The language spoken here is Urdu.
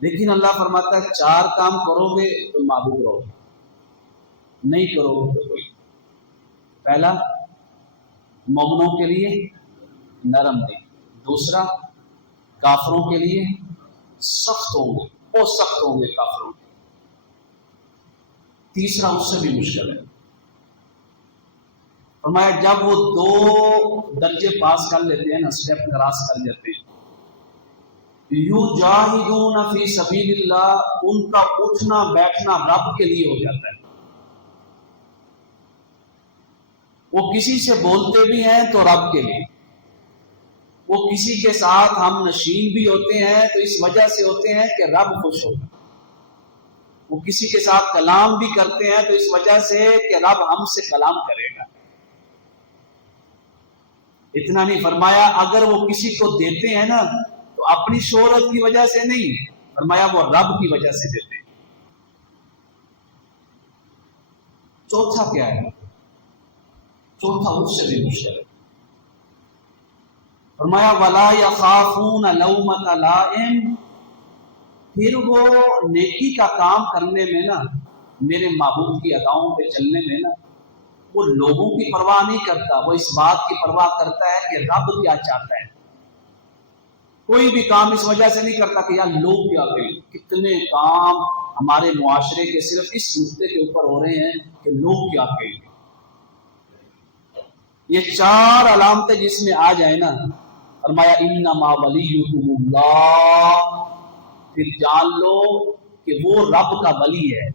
لیکن اللہ فرماتا ہے 4 کام کرو گے تو معبود رہو گے، نہیں کرو گے تو کوئی۔ پہلا، مومنوں کے لیے نرم دل، دوسرا کافروں کے لیے سخت ہوں گے، بہت سخت ہوں گے کافروں کے، تیسرا اس سے بھی مشکل ہے۔ فرمایا جب وہ 2 درجے پاس کر لیتے ہیں نا، اسٹیپ کراس کر لیتے ہیں، یجاہدون فی سبیل اللہ، ان کا اٹھنا بیٹھنا رب کے لیے ہو جاتا ہے۔ وہ کسی سے بولتے بھی ہیں تو رب کے لیے، وہ کسی کے ساتھ ہم نشین بھی ہوتے ہیں تو اس وجہ سے ہوتے ہیں کہ رب خوش ہوگا، وہ کسی کے ساتھ کلام بھی کرتے ہیں تو اس وجہ سے کہ رب ہم سے کلام کرے گا۔ اتنا نہیں، فرمایا اگر وہ کسی کو دیتے ہیں نا تو اپنی شہرت کی وجہ سے نہیں، فرمایا وہ رب کی وجہ سے دیتے ہیں۔ چوتھا کیا ہے؟ چوتھا اس سے بھی مشکل ہے۔ فرمایا وَلَا يَخَافُونَ لَوْمَةَ لَائِمٍ، پھر وہ نیکی کا کام کرنے میں نا، میرے معبود کی اداؤں پہ چلنے میں نا، وہ لوگوں کی پرواہ نہیں کرتا، وہ اس بات کی پرواہ کرتا ہے کہ رب کیا چاہتا ہے۔ کوئی بھی کام اس وجہ سے نہیں کرتا کہ یار لوگ کیا کہیں۔ کتنے کام ہمارے معاشرے کے صرف اس نقطے کے اوپر ہو رہے ہیں کہ لوگ کیا کہیں۔ یہ 4 علامتیں جس میں آ جائیں نا، فرمایا انما ولیکم اللہ، پھر جان لو کہ وہ رب کا ولی ہے،